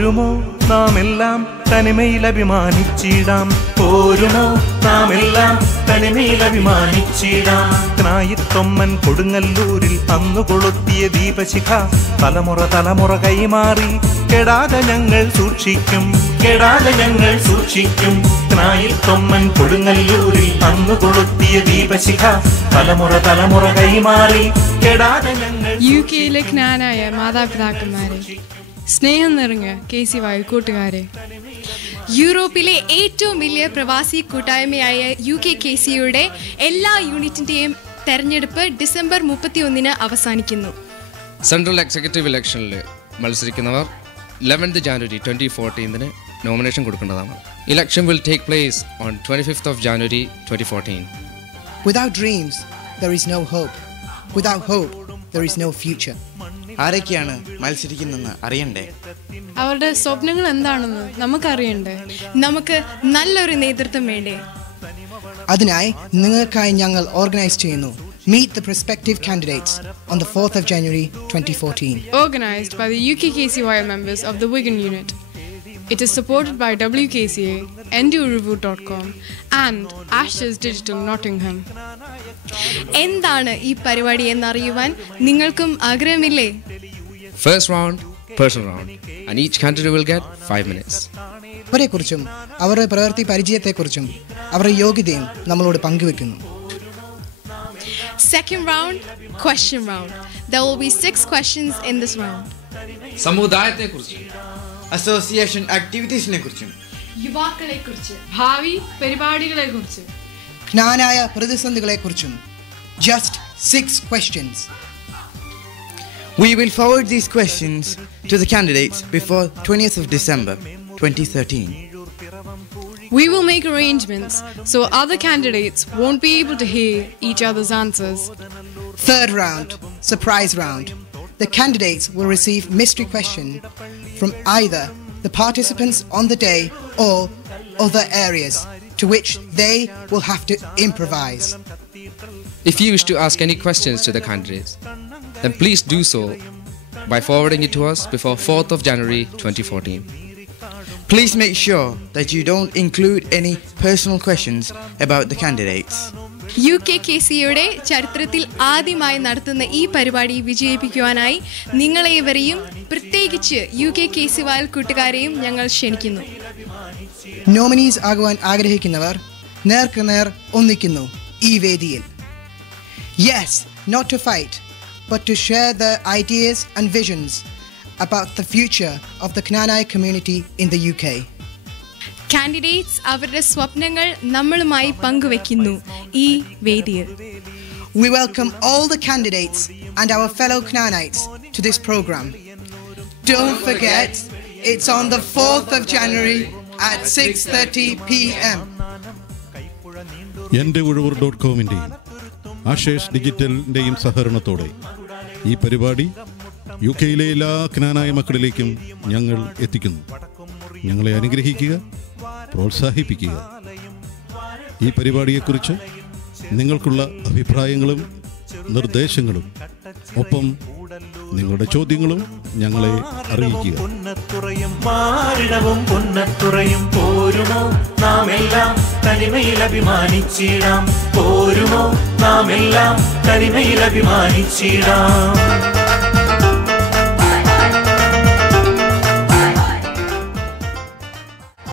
പോരുമോ നാമെല്ലാം തനിമയിൽ അഭിമാനിച്ചിടാം. പോരുമോ നാമെല്ലാം തനിമയിൽ അഭിമാനിച്ചിടാം. ക്നായിത്തൊമ്മൻ കൊടുങ്ങല്ലൂരിൽ അന്നു കൊളുത്തിയ ദീപശിഖ തലമുറ തലമുറ കൈമാറി കെടാതെ ഞങ്ങൾ സൂക്ഷിക്കും, കെടാതെ ഞങ്ങൾ സൂക്ഷിക്കും. ക്നായിത്തൊമ്മൻ കൊടുങ്ങല്ലൂരിൽ അന്നു കൊളുത്തിയ ദീപശിഖ തലമുറ തലമുറ കൈമാറി കെടാതെ ഞങ്ങൾ. യുകെയിലെ ജ്ഞാനായ മാതാപിതാക്കന്മാരെ, സ്നേഹം നിറഞ്ഞ KCY കൂട്ടുകാരെ, യൂറോപ്പിലെ ഏറ്റവും വലിയ പ്രവാസി കൂട്ടായ്മയായ UKKCയുടെ എല്ലാ യൂണിറ്റിന്റെയും തെരഞ്ഞെടുപ്പ് ഡിസംബർ 31 അവസാനിക്കുന്നു. സെൻട്രൽ എക്സിക്യൂട്ടീവ് ഇലക്ഷനിൽ മത്സരിക്കുന്നവർ 11th January 2014 നോമിനേഷൻ കൊടുക്കേണ്ടതാണ്. Election will take place on 25th January 2014. Without dreams, there is no hope. Without hope, there is no future. ആരൊക്കെയാണ് മത്സരിക്കുന്നതെന്ന് അറിയണ്ടേ? അവരുടെ സ്വപ്നങ്ങൾ എന്താണെന്ന് നമുക്കറിയണ്ടേ? നമുക്ക് നല്ലൊരു നേതൃത്വം വേണ്ടേ? അതിനായി നിങ്ങൾക്കായി ഞങ്ങൾ ഓർഗനൈസ് ചെയ്യുന്നു Meet the prospective candidates on the 4th of January 2014. Organized by the UKKCY members of the Wigan unit. It is supported by WKCA, endureview.com and Ashes Digital Nottingham. എന്താണ് ഈ പരിപാടി എന്നറിയുവാൻ നിങ്ങൾക്കും ആഗ്രഹമില്ലേ? First round, personal round, and each candidate will get 5 minutes. അവരെക്കുറിച്ചും അവരുടെ പ്രവൃത്തി പരിചയത്തെക്കുറിച്ചും അവരുടെ യോഗ്യതയും നമ്മളോട് പങ്കുവെക്കുന്നു. Second round, question round. There will be 6 questions in this round. സമുദായത്തെക്കുറിച്ചും അസോസിയേഷൻ ആക്ടിവിറ്റീസിനെക്കുറിച്ചും യുവാക്കളെക്കുറിച്ച്, ഭാവി പരിപാടികളെക്കുറിച്ച്, ജ്ഞാനായ പ്രതിസന്ധികളെക്കുറിച്ചും. Just 6 questions. We will forward these questions to the candidates before 20th of December 2013. We will make arrangements so other candidates won't be able to hear each other's answers. Third round, surprise round. The candidates will receive mystery questions from either the participants on the day or other areas to which they will have to improvise. If you wish to ask any questions to the candidates, then please do so by forwarding it to us before 4th of January 2014. Please make sure that you don't include any personal questions about the candidates. UKKCയുടെ ചരിത്രത്തിൽ ആദ്യമായി നടത്തുന്ന ഈ പരിപാടി വിജയിപ്പിക്കുവാനായി നിങ്ങളേവരെയും പ്രത്യേകിച്ച് UKKCY കൂട്ടുകാരെയും ഞങ്ങൾ ക്ഷണിക്കുന്നു. Nominees ആകുവാൻ ആഗ്രഹിക്കുന്നവർ നേർക്കുനേർ ഒന്നിക്കുന്നു ഈ വേദിയിൽ. Yes, not to fight, but to share their ideas and visions about the future of the Knanaya community in the UK. Candidates അവരുടെ സ്വപ്നങ്ങൾ നമ്മളുമായി പങ്കുവെക്കുന്നു ഈ വേദിയിൽ. We welcome all the candidates and our fellow Knanayites to this program. Don't forget, it's on the 4th of January at 6:30 p.m. endureview.com-ന്റെയും ആഷേഷ് ഡിജിറ്റലിന്റെയും സഹകരണത്തോടെ ഈ പരിപാടി യുകെയിലെ എല്ലാ ക്നാനായ മക്കളിലേക്കും ഞങ്ങൾ എത്തിക്കുന്നു. ഞങ്ങളെ അനുഗ്രഹിക്കുക, പ്രോത്സാഹിപ്പിക്കുക. ഈ പരിപാടിയെക്കുറിച്ച് നിങ്ങൾക്കുള്ള അഭിപ്രായങ്ങളും നിർദ്ദേശങ്ങളും ഒപ്പം നിങ്ങളുടെ ചോദ്യങ്ങളും ഞങ്ങളെ അറിയിക്കുക. പോരുമോ നാമെല്ലാം തനിമയിൽ അഭിമാനിച്ചിടാം. പോരുമോ നാമെല്ലാം തനിമയിൽ അഭിമാനിച്ചിടാം.